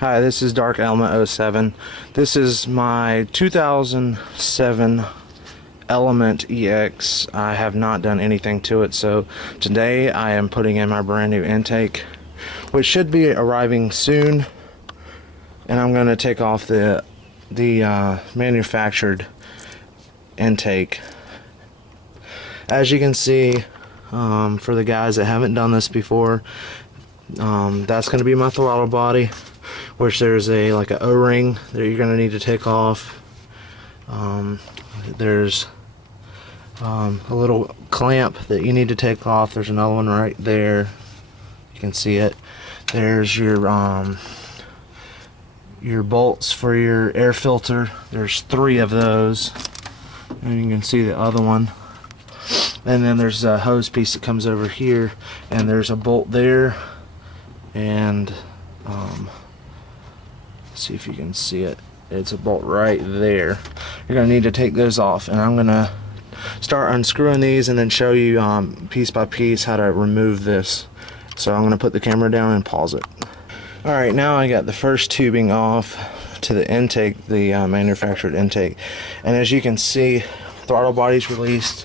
Hi, this is Dark Element 07. This is my 2007 Element EX. I have not done anything to it, so today I am putting in my brand new intake, which should be arriving soon. And I'm going to take off the manufactured intake. As you can see, for the guys that haven't done this before, that's going to be my throttle body, which there's a O-ring that you're going to need to take off. There's a little clamp that you need to take off. There's another one right there. You can see it. There's your bolts for your air filter. There's 3 of those, and you can see the other one. And then there's a hose piece that comes over here, and there's a bolt there, and see if you can see it. It's a bolt right there. You're gonna need to take those off, and I'm gonna start unscrewing these and then show you piece by piece how to remove this. So I'm gonna put the camera down and pause it. Alright, now I got the first tubing off to the intake, the manufactured intake, and as you can see, throttle body's released.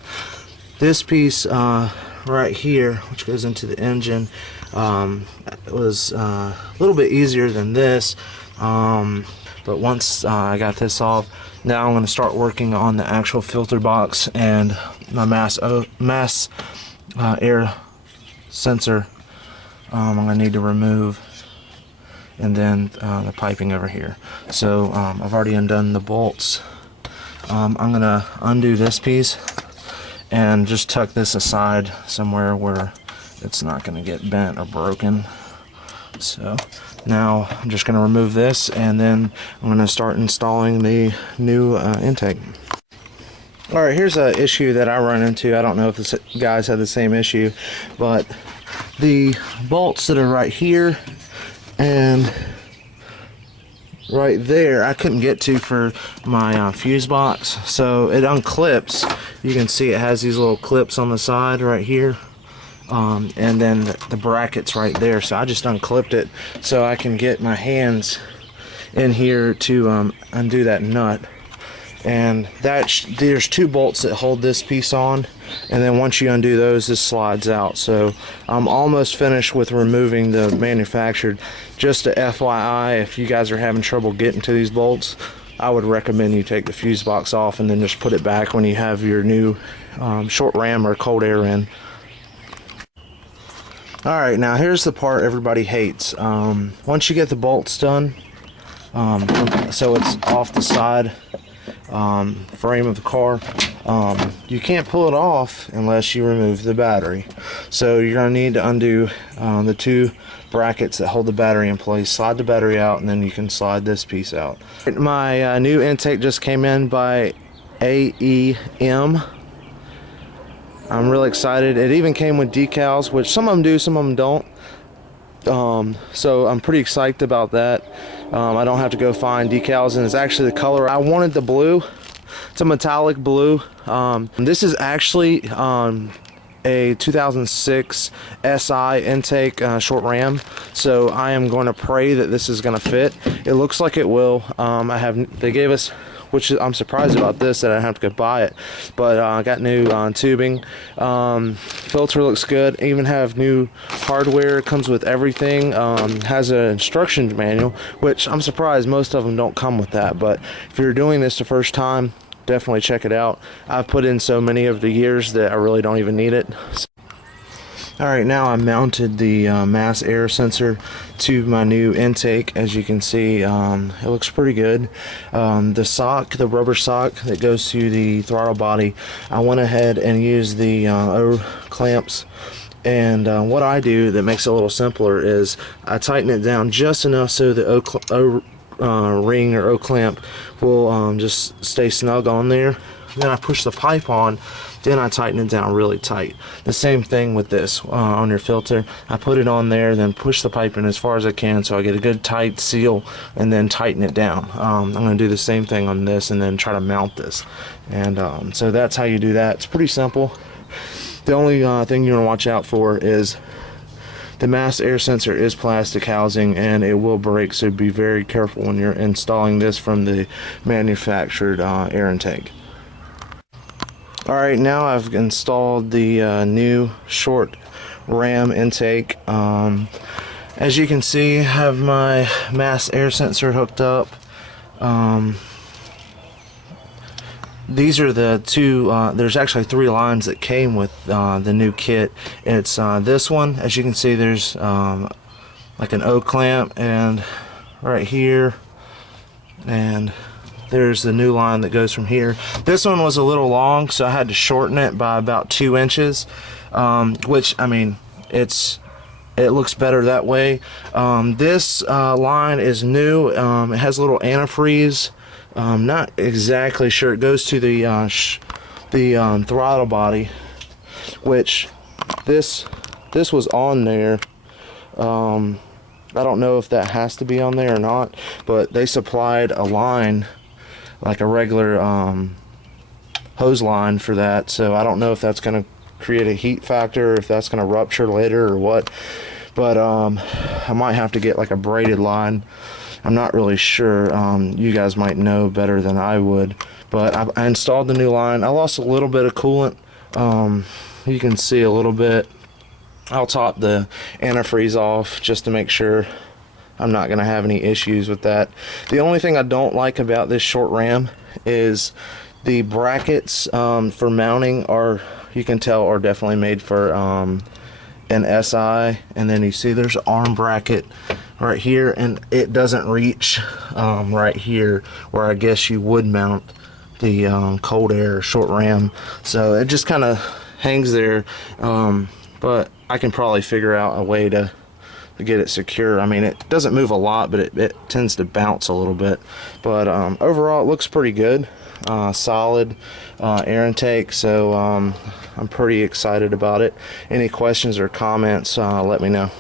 This piece right here, which goes into the engine, was a little bit easier than this, but once I got this off, now I'm going to start working on the actual filter box and my mass air sensor. I'm going to need to remove, and then the piping over here. So I've already undone the bolts. I'm going to undo this piece and just tuck this aside somewhere where it's not going to get bent or broken. So now I'm just going to remove this, and then I'm going to start installing the new intake. Alright, here's an issue that I run into. I don't know if the guys have the same issue, but the bolts that are right here and right there I couldn't get to for my fuse box, so it unclips. You can see it has these little clips on the side right here, and then the brackets right there, so I just unclipped it so I can get my hands in here to undo that nut. And there's 2 bolts that hold this piece on, and then once you undo those, this slides out. So I'm almost finished with removing the manufactured. Just a FYI, if you guys are having trouble getting to these bolts, I would recommend you take the fuse box off and then just put it back when you have your new short ram or cold air in. Alright, now here's the part everybody hates. Once you get the bolts done, so it's off the side frame of the car, you can't pull it off unless you remove the battery. So you're going to need to undo the 2 brackets that hold the battery in place, slide the battery out, and then you can slide this piece out. My new intake just came in by AEM. I'm really excited. It even came with decals, which some of them do, some of them don't. So I'm pretty excited about that. I don't have to go find decals, and it's actually the color I wanted, the blue. It's a metallic blue. This is actually a 2006 SI intake short ram, so I am going to pray that this is going to fit. It looks like it will. They gave us, which I'm surprised about this, that I have to go buy it, but I got new tubing. Filter looks good. Even have new hardware. It comes with everything. Has an instruction manual, which I'm surprised most of them don't come with that, but if you're doing this the first time, definitely check it out. I've put in so many of the years that I really don't even need it. Alright, now I mounted the mass air sensor to my new intake. As you can see, it looks pretty good. The rubber sock that goes to the throttle body, I went ahead and used the O clamps. And what I do that makes it a little simpler is I tighten it down just enough so the O ring or O clamp will just stay snug on there. Then I push the pipe on, then I tighten it down really tight. The same thing with this on your filter. I put it on there, then push the pipe in as far as I can so I get a good tight seal, and then tighten it down. I'm going to do the same thing on this and then try to mount this. And so that's how you do that. It's pretty simple. The only thing you want to watch out for is the mass air sensor is plastic housing and it will break, so be very careful when you're installing this from the manufactured air intake. Alright, now I've installed the new short ram intake. As you can see, I have my mass air sensor hooked up. These are the two, there's actually 3 lines that came with the new kit. It's this one, as you can see, there's like an O clamp, and right here, and there's the new line that goes from here. This one was a little long, so I had to shorten it by about 2 inches, which, I mean, it looks better that way. This line is new. It has a little antifreeze. Not exactly sure. It goes to the throttle body, which this was on there. I don't know if that has to be on there or not, but they supplied a line, like a regular hose line for that, so I don't know if that's going to create a heat factor, or if that's going to rupture later or what, but I might have to get like a braided line. I'm not really sure. You guys might know better than I would, but I installed the new line. I lost a little bit of coolant. You can see a little bit. I'll top the antifreeze off just to make sure I'm not going to have any issues with that. The only thing I don't like about this short ram is the brackets for mounting are, you can tell, are definitely made for an SI, and then you see there's an arm bracket right here, and it doesn't reach right here where I guess you would mount the cold air short ram, so it just kind of hangs there, but I can probably figure out a way to get it secure. I mean, it doesn't move a lot, but it tends to bounce a little bit, but overall it looks pretty good. Solid air intake, so I'm pretty excited about it. Any questions or comments, let me know.